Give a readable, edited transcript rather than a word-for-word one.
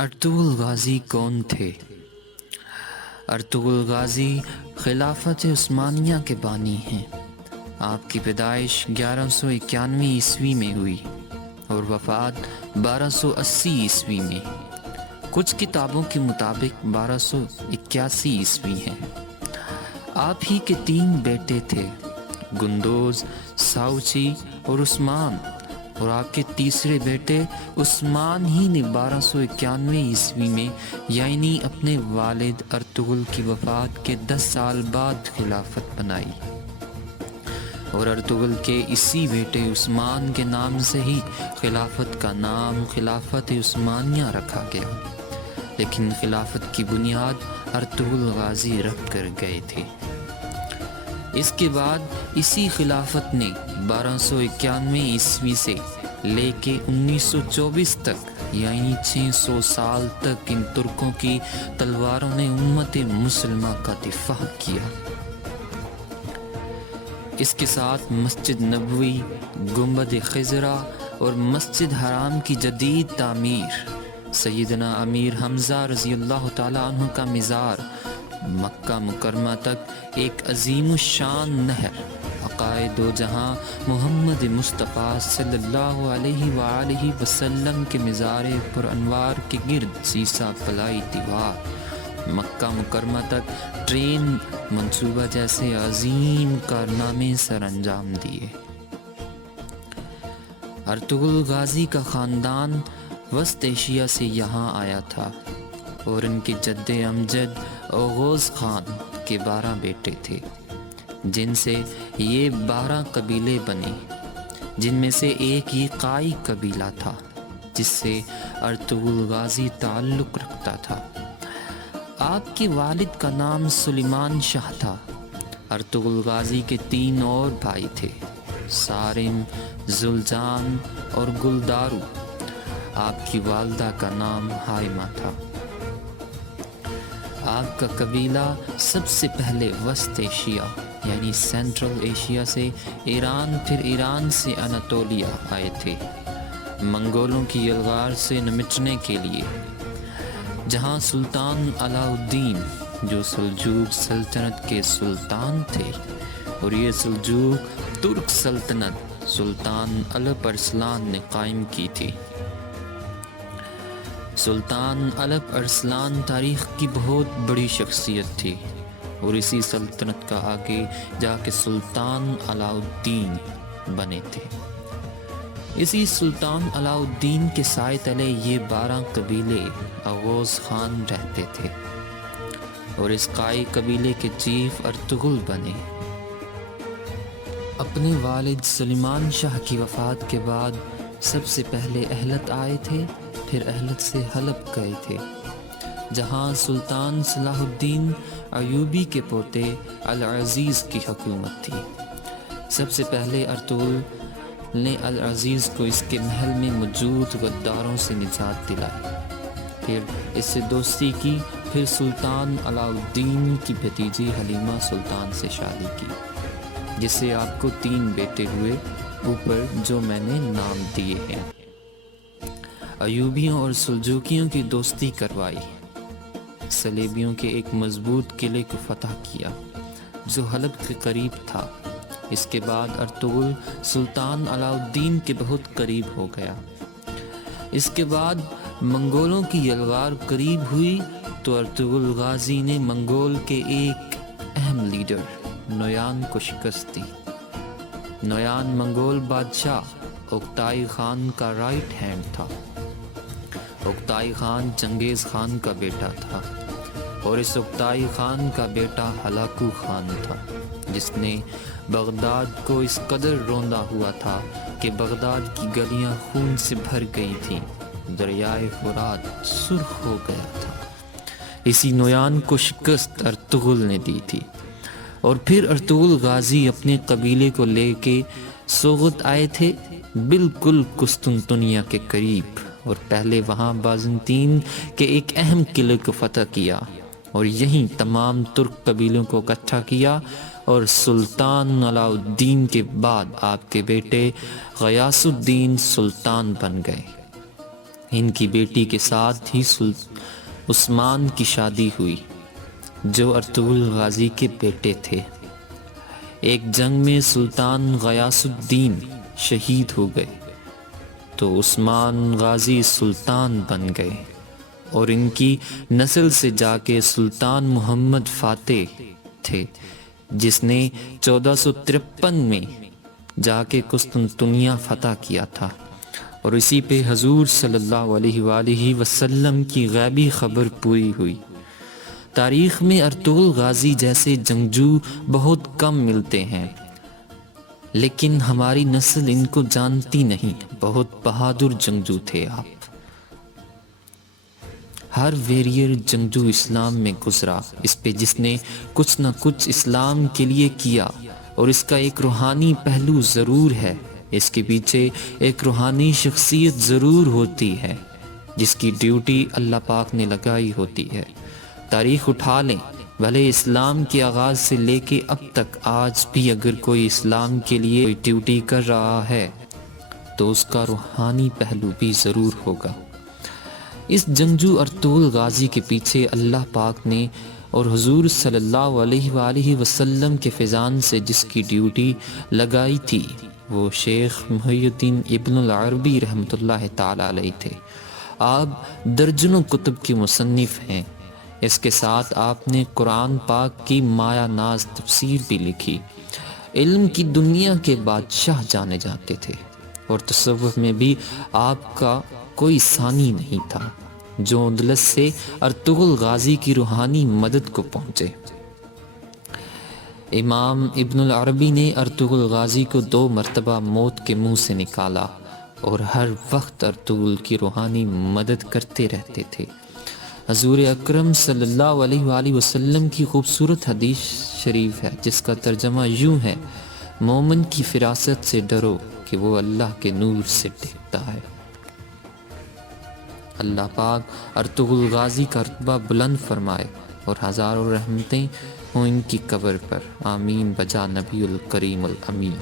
Ertugrul Ghazi کون تھے؟ Ertugrul Ghazi خلافت عثمانیہ کے بانی ہیں۔ آپ کی پیدائش 1191 عیسوی میں ہوئی اور وفات 1280 عیسوی میں۔ کچھ کتابوں کے مطابق 1281 عیسوی ہے۔ آپ ہی کے 3 بیٹے تھے، گندوز، ساؤچی اور عثمان، اور آپ کے تیسرے بیٹے عثمان ہی نے 1291 عیسوی میں یعنی اپنے والد ارطغرل کی وفات کے 10 سال بعد خلافت بنائی، اور ارطغرل کے اسی بیٹے عثمان کے نام سے ہی خلافت کا نام خلافت عثمانیہ رکھا گیا، لیکن خلافت کی بنیاد ارطغرل غازی رکھ کر گئے تھے۔ اس کے بعد اسی خلافت نے 1291 عیسوی سے لے کے 1924 تک یعنی 600 سال تک ان ترکوں کی تلواروں نے امت مسلمہ کا دفاع کیا۔ اس کے ساتھ مسجد نبوی، گنبد خضرا اور مسجد حرام کی جدید تعمیر، سیدنا امیر حمزہ رضی اللہ تعالیٰ عنہ کا مزار، مکہ مکرمہ تک ایک عظیم الشان نہر، عقائد و جہاں محمد مصطفیٰ صلی اللہ علیہ وآلہ وسلم کے مزار پر انوار کے گرد سیسہ پلائی دیوار، مکہ مکرمہ تک ٹرین منصوبہ جیسے عظیم کارنامے سر انجام دیے۔ ارطغرل غازی کا خاندان وسط ایشیا سے یہاں آیا تھا، اور ان کے جد امجد اوغوز خان کے 12 بیٹے تھے، جن سے یہ 12 قبیلے بنے، جن میں سے ایک یہ قائی قبیلہ تھا جس سے ارطغرل غازی تعلق رکھتا تھا۔ آپ کے والد کا نام سلیمان شاہ تھا۔ ارطغرل غازی کے 3 اور بھائی تھے، صارم، ذوالجان اور گلدارو۔ آپ کی والدہ کا نام حائمہ تھا۔ آپ کا قبیلہ سب سے پہلے وسط ایشیا یعنی سینٹرل ایشیا سے ایران، پھر ایران سے اناطولیہ آئے تھے، منگولوں کی یلغار سے نمٹنے کے لیے، جہاں سلطان علاء الدین جو سلجوق سلطنت کے سلطان تھے، اور یہ سلجوق ترک سلطنت سلطان الپ ارسلان نے قائم کی تھی۔ سلطان الپ ارسلان تاریخ کی بہت بڑی شخصیت تھی، اور اسی سلطنت کا آگے جا کے سلطان علاء الدین بنے تھے۔ اسی سلطان علاء الدین کے سائے تلے یہ 12 قبیلے اوغوز خان رہتے تھے، اور اس قائی قبیلے کے چیف ارطغرل بنے۔ اپنے والد سلیمان شاہ کی وفات کے بعد سب سے پہلے اہلت آئے تھے، پھر اہلت سے حلب گئے تھے، جہاں سلطان صلاح الدین ایوبی کے پوتے العزیز کی حکومت تھی۔ سب سے پہلے ارطغرل نے العزیز کو اس کے محل میں موجود غداروں سے نجات دلائی، پھر اس سے دوستی کی، پھر سلطان علاء الدین کی بھتیجی حلیمہ سلطان سے شادی کی، جس سے آپ کو 3 بیٹے ہوئے، اوپر جو میں نے نام دیے ہیں۔ ایوبیوں اور سلجوکیوں کی دوستی کروائی، صلیبیوں کے ایک مضبوط قلعے کو فتح کیا جو حلب کے قریب تھا۔ اس کے بعد ارطغرل سلطان علاء الدین کے بہت قریب ہو گیا۔ اس کے بعد منگولوں کی یلغار قریب ہوئی تو ارطغرل غازی نے منگول کے ایک اہم لیڈر نویان کو شکست دی۔ نویان منگول بادشاہ اوکتائی خان کا رائٹ ہینڈ تھا۔ اوکتائی خان چنگیز خان کا بیٹا تھا، اور اس اوکتائی خان کا بیٹا ہلاکو خان تھا، جس نے بغداد کو اس قدر روندا ہوا تھا کہ بغداد کی گلیاں خون سے بھر گئی تھیں، دریائے فرات سرخ ہو گیا تھا۔ اسی نویان کو شکست ارطغرل نے دی تھی، اور پھر ارطغرل غازی اپنے قبیلے کو لے کے سوغت آئے تھے، بالکل قسطنطنیہ کے قریب، اور پہلے وہاں بازنطین کے ایک اہم قلعے کو فتح کیا، اور یہیں تمام ترک قبیلوں کو اکٹھا کیا، اور سلطان علاء الدین کے بعد آپ کے بیٹے غیاث الدین سلطان بن گئے۔ ان کی بیٹی کے ساتھ ہی عثمان کی شادی ہوئی جو ارطغرل غازی کے بیٹے تھے۔ ایک جنگ میں سلطان غیاث الدین شہید ہو گئے تو عثمان غازی سلطان بن گئے، اور ان کی نسل سے جا کے سلطان محمد فاتح تھے جس نے 1453 میں جا کے قسطنطنیہ فتح کیا تھا، اور اسی پہ حضور صلی اللہ علیہ وآلہ وسلم کی غیبی خبر پوری ہوئی۔ تاریخ میں ارطغرل غازی جیسے جنگجو بہت کم ملتے ہیں، لیکن ہماری نسل ان کو جانتی نہیں۔ بہت بہادر جنگجو تھے آپ۔ ہر ویریئر جنگجو اسلام میں گزرا، اس پہ جس نے کچھ نہ کچھ اسلام کے لیے کیا، اور اس کا ایک روحانی پہلو ضرور ہے، اس کے پیچھے ایک روحانی شخصیت ضرور ہوتی ہے جس کی ڈیوٹی اللہ پاک نے لگائی ہوتی ہے۔ تاریخ اٹھا لیں، بھلے اسلام کے آغاز سے لے کے اب تک، آج بھی اگر کوئی اسلام کے لیے کوئی ڈیوٹی کر رہا ہے تو اس کا روحانی پہلو بھی ضرور ہوگا۔ اس جنگجو ارطغرل غازی کے پیچھے اللہ پاک نے اور حضور صلی اللہ علیہ وآلہ وسلم کے فیضان سے جس کی ڈیوٹی لگائی تھی وہ شیخ محی الدین ابن العربی رحمۃ اللہ تعالی علیہ تھے۔ آپ درجنوں کتب کے مصنف ہیں، اس کے ساتھ آپ نے قرآن پاک کی مایا ناز تفسیر بھی لکھی۔ علم کی دنیا کے بادشاہ جانے جاتے تھے، اور تصوف میں بھی آپ کا کوئی ثانی نہیں تھا جو اندلس سے ارطغرل غازی کی روحانی مدد کو پہنچے۔ امام ابن العربی نے ارطغرل غازی کو 2 مرتبہ موت کے منہ سے نکالا، اور ہر وقت ارطغرل کی روحانی مدد کرتے رہتے تھے۔ حضور اکرم صلی اللہ علیہ وآلہ وسلم کی خوبصورت حدیث شریف ہے جس کا ترجمہ یوں ہے: مومن کی فراست سے ڈرو کہ وہ اللہ کے نور سے دیکھتا ہے۔ اللہ پاک ارطغرل غازی کا رتبہ بلند فرمائے اور ہزاروں رحمتیں ہوں ان کی قبر پر، آمین بجا نبی الکریم الامین۔